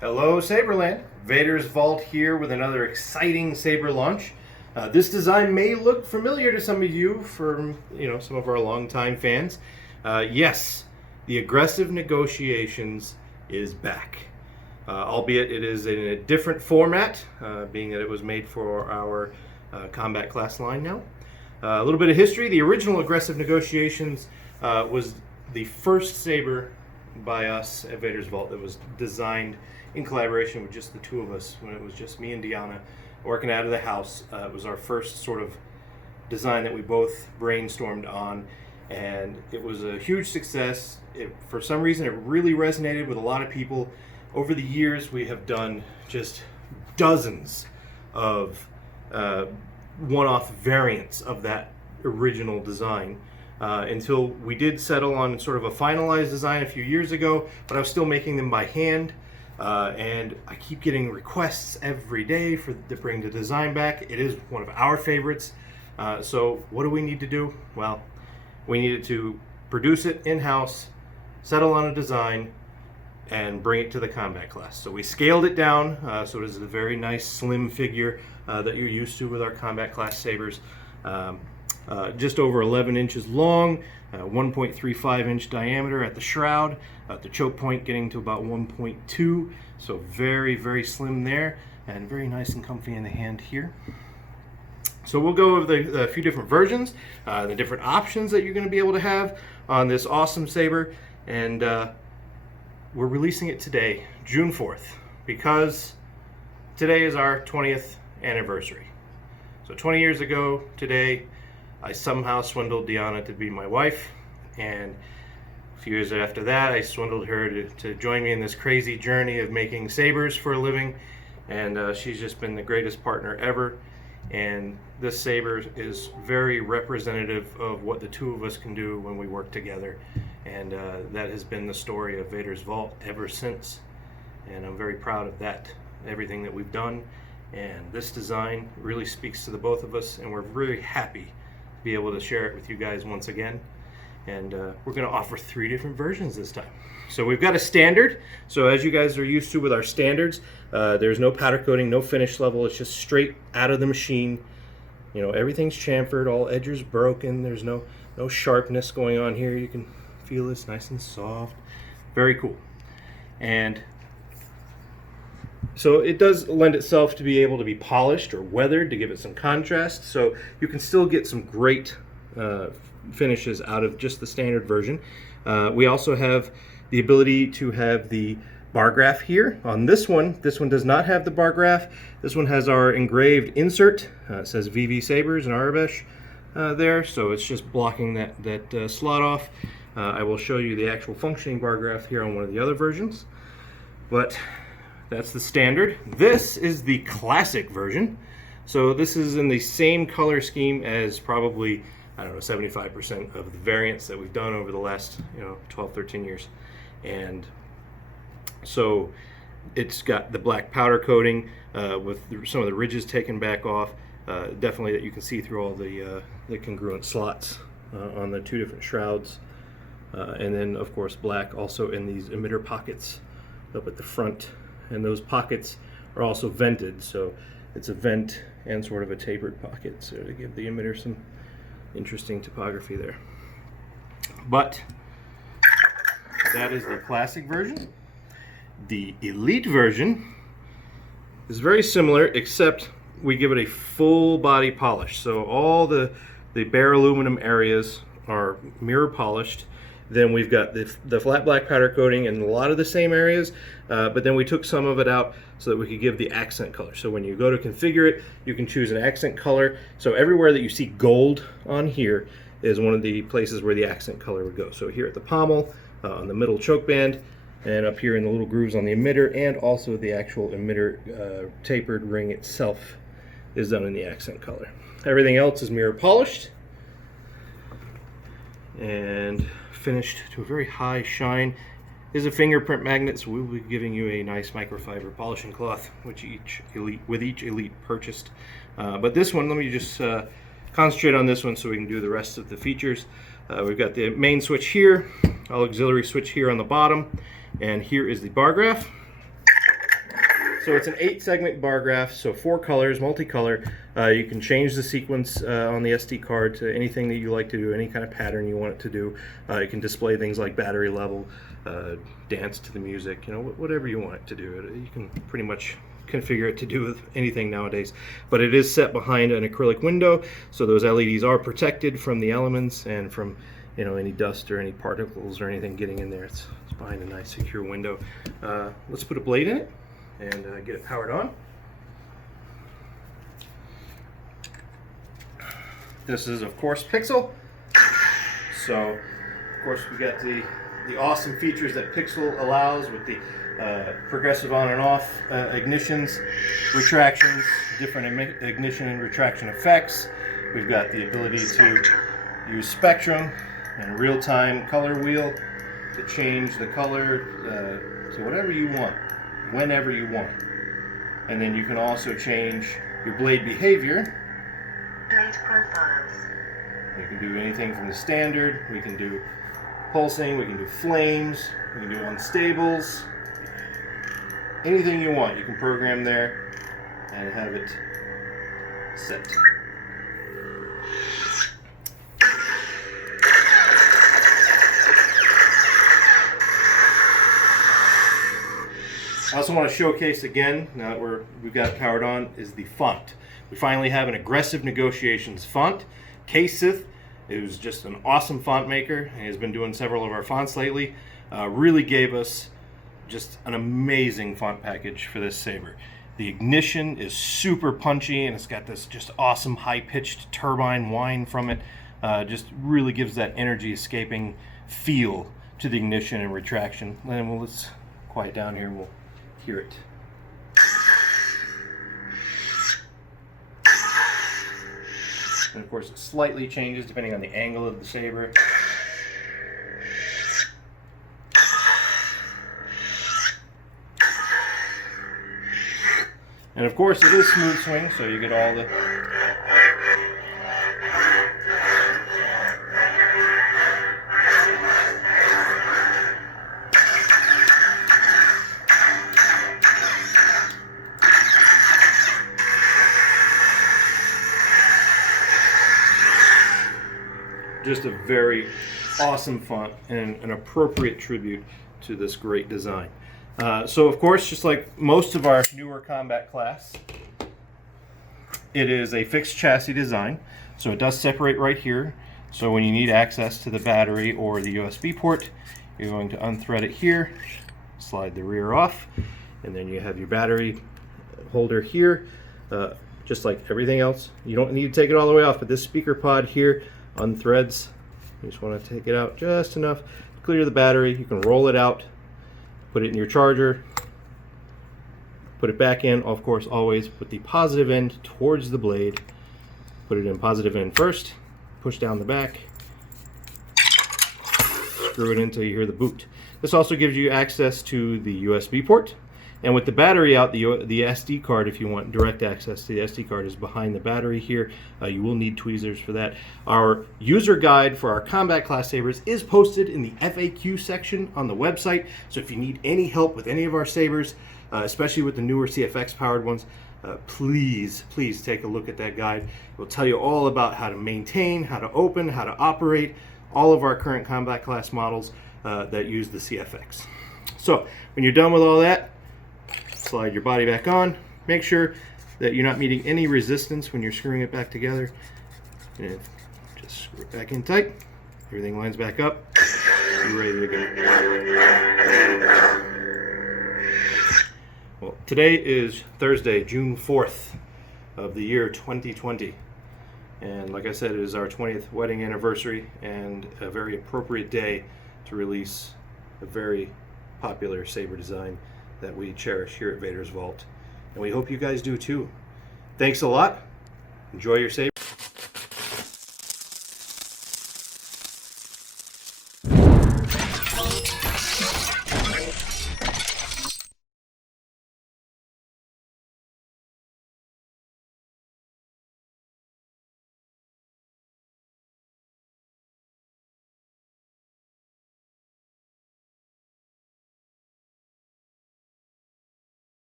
Hello Saberland, Vader's Vault here with another exciting saber launch. This design may look familiar to some of you from some of our longtime fans. Yes, the aggressive negotiations is back, albeit it is in a different format, being that it was made for our combat class line now. A little bit of history: the original aggressive negotiations was the first saber by us at Vader's Vault that was designed in collaboration with just the two of us, when it was just me and Deanna working out of the house. It was our first sort of design that we both brainstormed on, and it was a huge success. For some reason, it really resonated with a lot of people. Over the years, we have done just dozens of one-off variants of that original design, until we did settle on sort of a finalized design a few years ago, but I was still making them by hand. And I keep getting requests every day to bring the design back. It is one of our favorites. So what do we need to do? Well, we needed to produce it in-house, settle on a design, and bring it to the combat class. So we scaled it down, so it is a very nice slim figure that you're used to with our combat class sabers. Just over 11 inches long, 1.35 inch diameter at the shroud, at the choke point getting to about 1.2, so very, very slim there, and very nice and comfy in the hand here. So we'll go over the few different versions, the different options that you're going to be able to have on this awesome saber, and we're releasing it today, June 4th, because today is our 20th anniversary. So 20 years ago today, I somehow swindled Deanna to be my wife, and a few years after that I swindled her to join me in this crazy journey of making sabers for a living, and she's just been the greatest partner ever. And this saber is very representative of what the two of us can do when we work together, and that has been the story of Vader's Vault ever since, and I'm very proud of that, everything that we've done. And this design really speaks to the both of us, and we're really happy be able to share it with you guys once again. And we're going to offer 3 different versions this time. So we've got a standard. So as you guys are used to with our standards, there's no powder coating, no finish level. It's just straight out of the machine. Everything's chamfered, all edges broken. There's no sharpness going on here. You can feel this nice and soft. Very cool. And so it does lend itself to be able to be polished or weathered to give it some contrast, so you can still get some great finishes out of just the standard version. We also have the ability to have the bargraph here. On this one does not have the bargraph. This one has our engraved insert. It says VV Sabers and Arabesh there, so it's just blocking that slot off. I will show you the actual functioning bargraph here on one of the other versions, but that's the standard. This is the classic version. So this is in the same color scheme as probably, 75% of the variants that we've done over the last 12, 13 years. And so it's got the black powder coating with some of the ridges taken back off. Definitely that you can see through all the congruent slots on the 2 different shrouds. And then of course black also in these emitter pockets up at the front. And those pockets are also vented, so it's a vent and sort of a tapered pocket, so to give the emitter some interesting topography there. But that is the classic version. The elite version is very similar, except we give it a full body polish. So all the bare aluminum areas are mirror polished. Then we've got the flat black powder coating in a lot of the same areas, but then we took some of it out so that we could give the accent color. So when you go to configure it, you can choose an accent color. So everywhere that you see gold on here is one of the places where the accent color would go. So here at the pommel, on the middle choke band, and up here in the little grooves on the emitter, and also the actual emitter tapered ring itself is done in the accent color. Everything else is mirror polished and finished to a very high shine. Is a fingerprint magnet, so we'll be giving you a nice microfiber polishing cloth, which each elite purchased. But this one, let me just concentrate on this one so we can do the rest of the features. We've got the main switch here, auxiliary switch here on the bottom, and here is the bar graph. So it's an 8-segment bar graph, so 4 colors, multicolor. You can change the sequence on the SD card to anything that you like to do, any kind of pattern you want it to do. You can display things like battery level, dance to the music, you know, whatever you want it to do. You can pretty much configure it to do with anything nowadays. But it is set behind an acrylic window, so those LEDs are protected from the elements and from, you know, any dust or any particles or anything getting in there. It's behind a nice secure window. Let's put a blade in it and get it powered on. This is, of course, Pixel. So, of course, we got the awesome features that Pixel allows with the progressive on and off ignitions, retractions, different ignition and retraction effects. We've got the ability to use spectrum and real-time color wheel to change the color to whatever you want, whenever you want. And then you can also change your blade behavior. Blade profiles. You can do anything from the standard. We can do pulsing, we can do flames, we can do unstables. Anything you want, you can program there and have it set. I also want to showcase again, now that we've got it powered on, is the font. We finally have an Aggressive Negotiations font. K-Sith is just an awesome font maker and has been doing several of our fonts lately. Really gave us just an amazing font package for this saber. The ignition is super punchy and it's got this just awesome high-pitched turbine whine from it. Just really gives that energy escaping feel to the ignition and retraction. And let's quiet down here and we'll hear it. And of course it slightly changes depending on the angle of the saber. And of course it is smooth swing, so you get all the just a very awesome font and an appropriate tribute to this great design. So of course, just like most of our newer combat class, it is a fixed chassis design. So it does separate right here. So when you need access to the battery or the USB port, you're going to unthread it here, slide the rear off, and then you have your battery holder here. Just like everything else, you don't need to take it all the way off, but this speaker pod here unthreads. You just want to take it out just enough to clear the battery. You can roll it out, put it in your charger, put it back in, of course always put the positive end towards the blade, put it in positive end first, push down the back, screw it in until you hear the boot. This also gives you access to the USB port, and with the battery out, the SD card, if you want direct access to the SD card, is behind the battery here. You will need tweezers for that. Our user guide for our combat class sabers is posted in the FAQ section on the website, so if you need any help with any of our sabers, especially with the newer CFX powered ones, please take a look at that guide. It will tell you all about how to maintain, how to open, how to operate all of our current combat class models that use the CFX. So when you're done with all that, slide your body back on. Make sure that you're not meeting any resistance when you're screwing it back together. And just screw it back in tight. Everything lines back up. You're ready to go. Well, today is Thursday, June 4th of the year 2020. And like I said, it is our 20th wedding anniversary and a very appropriate day to release a very popular saber design that we cherish here at Vader's Vault. And we hope you guys do too. Thanks a lot. Enjoy your saber.